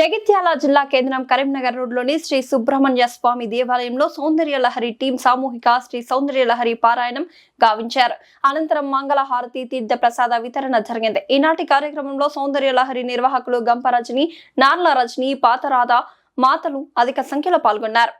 జగిత్యాల జిల్లా కేంద్రం కరీంనగర్ రోడ్లోని శ్రీ సుబ్రహ్మణ్య స్వామి దేవాలయంలో సౌందర్య లహరి టీం సామూహిక శ్రీ సౌందర్య లహరి పారాయణం గావించారు. అనంతరం మంగళహారతి తీర్థ ప్రసాద వితరణ జరిగింది. ఈనాటి కార్యక్రమంలో సౌందర్య లహరి నిర్వాహకులు గంప రజని, నార్ల రజని, పాతరాధ మాతలు అధిక సంఖ్యలో పాల్గొన్నారు.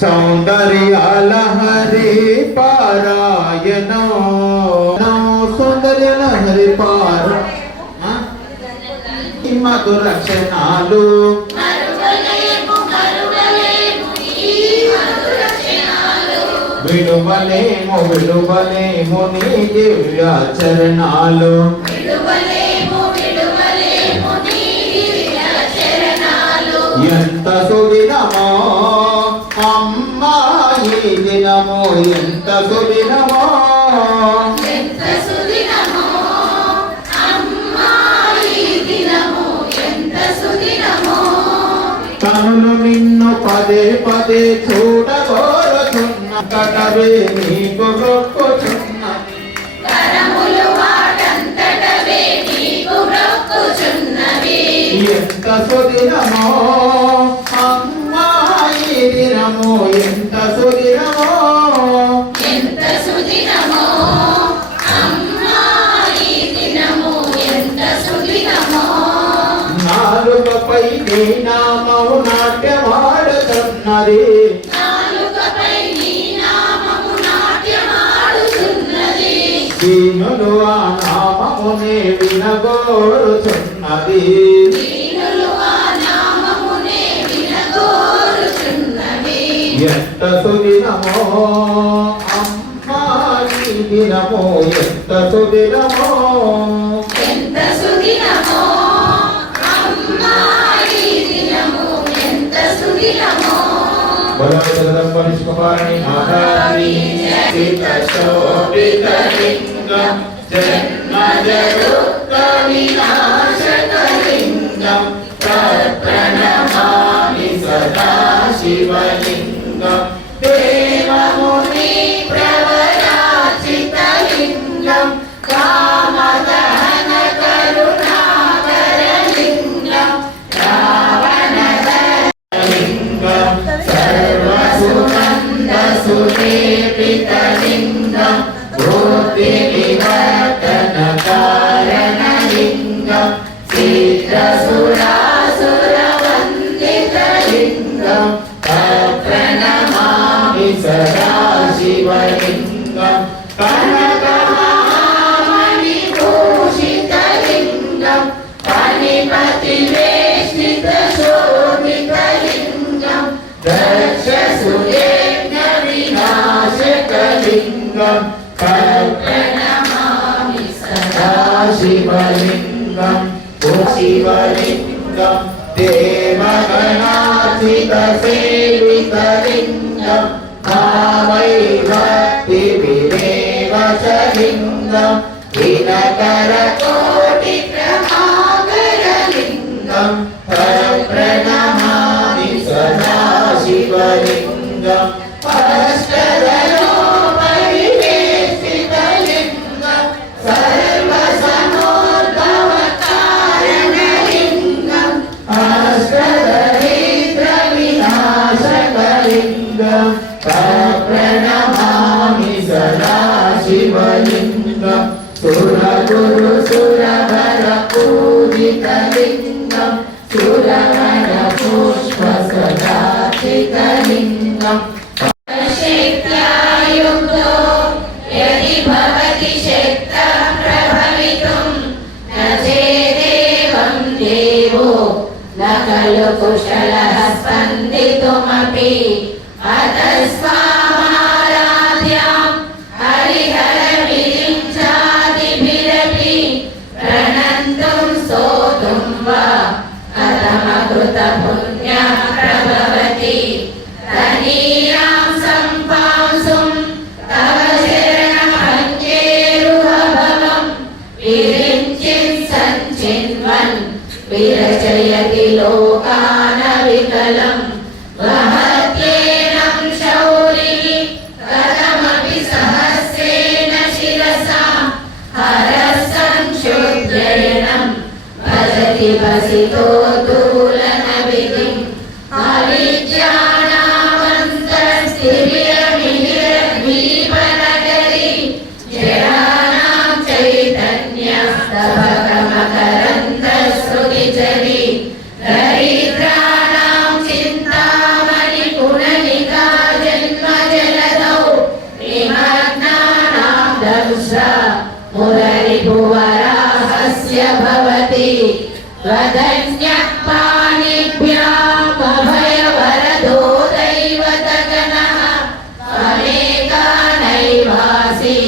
సౌందర్య లహరి పారాయణ సౌందర్య లహరి మధుర క్షణాలు విడువలేము విడువలేము నీ దివ్య చరణాలు ఎంత సుదినమో అమ్మాయి దినమో ఎంత సుదినమో కనులు నిన్ను పదే పదే చూడగోరుచున్న కటవే నీకు మొక్కుచున్నది ఎంత సుదినమో అమ్మాయి దినమో ఎంత సుదినమో నాలుకపై నీ నామము నాట్యమాడుతున్నది దీనులు ఆ నామమునే వినగోరుచున్నది ఎంత సుదినమో అమ్మాయి దినమో ఎంత సుదినమో बोलो जगदम्बरीश कुमारी महारानी सीता शोभित लिंगम जन्मज दुःख विनाशक लिंगम प्रणमामि सदा शिवलिंगम देवमुनि प्रवराचित लिंगम कामदहन करुणाकर लिंगम रावण सदा शिवलिङ्गं कनकमहामणिभूषितलिङ्गं फणिपतिवेष्टितशोभितलिङ्गं दक्षसुयज्ञविनाशकलिङ्गं प्रणमामि सदा शिवलिङ्गं शिवलिङ्गं देवगणार्चितसेवितलिङ्गं भावै भक्तिविदेव च लिङ्गं दिनकरकोटिप्रभाकरलिङ्गं प्रणमामि सदा शिवलिङ्गम् अष्टदलोपरिवेष्टितलिङ्गं सर्वसमोद्भवकारणलिङ्गं अष्टदरिद्रविनाशकलिङ्गं प्रणमामि सदा शिवलिङ्गं सुरगुरुसुरवरपूजितलिङ्गं सुरवरपुष्पसदार्चितलिङ्गं शक्त्यायुक्तो यदि भवति शक्तः प्रभवितुं न चेदेवं देवो न खलु कुशलः स्पन्दितुमपि अतस्त्वामाराध्यां हरिहरविरिञ्चादिभिरपि प्रणन्तुं स्तोतुं वा कथमकृतपुण्यः प्रभवति तनीयां सम्पांसुं तव चरणमङ्गेरुहभवं विरिञ्चिन् सञ्चिन्वन् विरचयति लोकानविकलं महत्येनं शौरिः कथमपि सहस्रेण शिरसा हरः संशुद्धयनं भजति वसितो दूलनविधिं अविद्यानामन्तस्तिमिरमिहिरद्वीपनगरी जडानां चैतन्यस्तबकमकरन्दश्रुतिचरी दरिद्राणां चिन्तामणिपुनलिका जन्मजलदौ निमग्नानां दंश्रा मुररिपुवराहस्य भवति वदन्यः पाणिभ्यामभयवरदो दैवतगणः अनेकानैवासि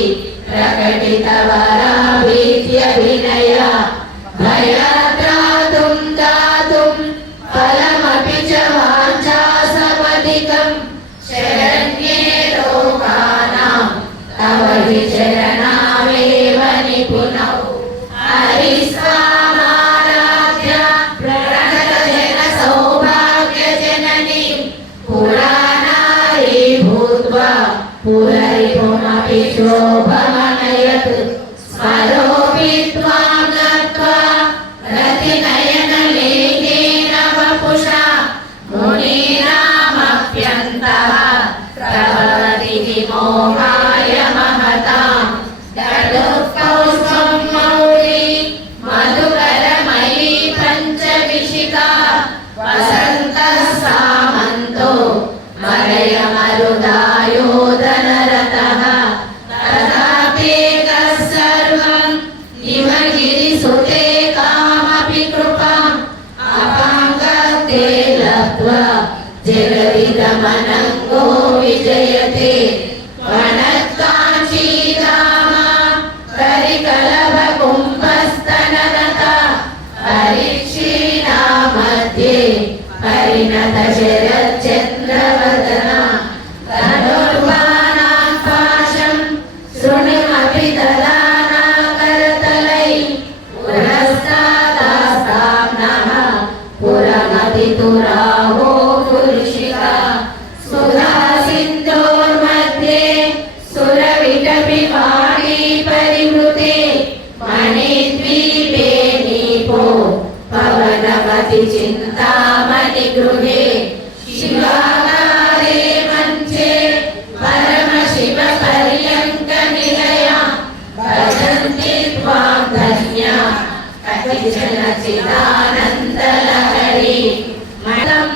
प्रकटितवराभीत्यभिनया भयत्रातुं दातुं फलमपि च वाञ्छासमधिकं शरण्ये लोकानां तव हि चरणावेव निपुणौ हरिस्वामाराध्या प्रणतजनसौभाग्यजननी पुराणारी भूत्वा पुररिपुमपि शोभमनयत् स्मरोऽपि त्वां गत्वा रतिनयनलेखेन वपुषा मुनीनामप्यन्तः प्रभवति विमोहाय महतां ददुःखौष्ठं मौली मधुकरमयी पञ्चविशिखा वसन्तः सामन्तो मरयमरुदायोदनरतः तथाप्येकः सर्वं हिमगिरिसुते कामपि कृपाम् अपाङ्गते लब्ध्वा जगदिदमनङ्गो विजयते वनत्काञ्चीधामा करिकलभकुम्भस्तनलता परीक्षीणा मध्ये परिणतशरच्चन्द्रवदना धनुर्बाणां पाशं शृणुमपि ददाना करतलैः पुरस्तादास्ताम्नः पुरमतितुराहो पुरुषिका सुधा सिन्धोर्मध्ये सुरविटपिपाणी परिवृते मणिद्वीपे नीपो पवनमति चिन्तामणिगृहे शिवागारे मञ्चे परमशिवपर्यङ्कनिलयां भजन्ति त्वां धन्या कतिचन चिदानन्दलहरी मतं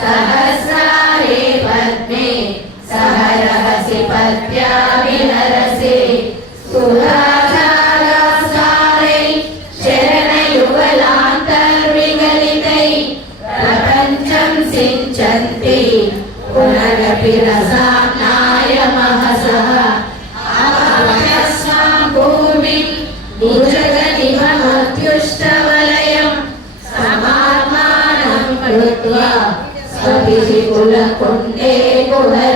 सहस्रारे पद्मे सह प्रसादाय महसः आवाहस्वां भूमिं भुजगनिभमत्युष्टवलयं समात्मानं कृत्वा स्वभिः कुलकुण्डे कुहरे